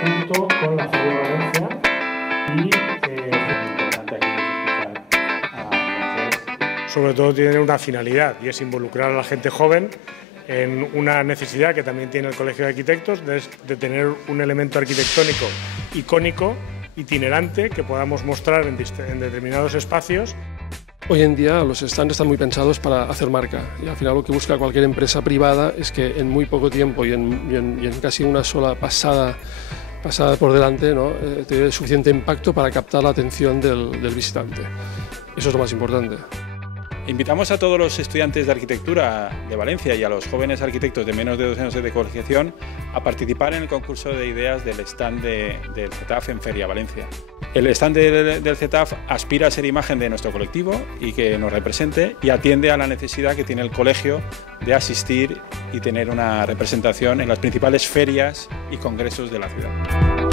junto con la Feria de Valencia y importante aquí escuchar a Francesc. Sobre todo tiene una finalidad y es involucrar a la gente joven en una necesidad que también tiene el Colegio de Arquitectos de tener un elemento arquitectónico icónico, itinerante, que podamos mostrar en determinados espacios. Hoy en día los stands están muy pensados para hacer marca y al final lo que busca cualquier empresa privada es que en muy poco tiempo y en casi una sola pasada por delante, ¿no? Tiene suficiente impacto para captar la atención del visitante. Eso es lo más importante. Invitamos a todos los estudiantes de arquitectura de Valencia y a los jóvenes arquitectos de menos de 2 años de colegiación a participar en el concurso de ideas del stand del CETAF en Feria Valencia. El stand del CETAF aspira a ser imagen de nuestro colectivo y que nos represente y atiende a la necesidad que tiene el colegio de asistir y tener una representación en las principales ferias y congresos de la ciudad.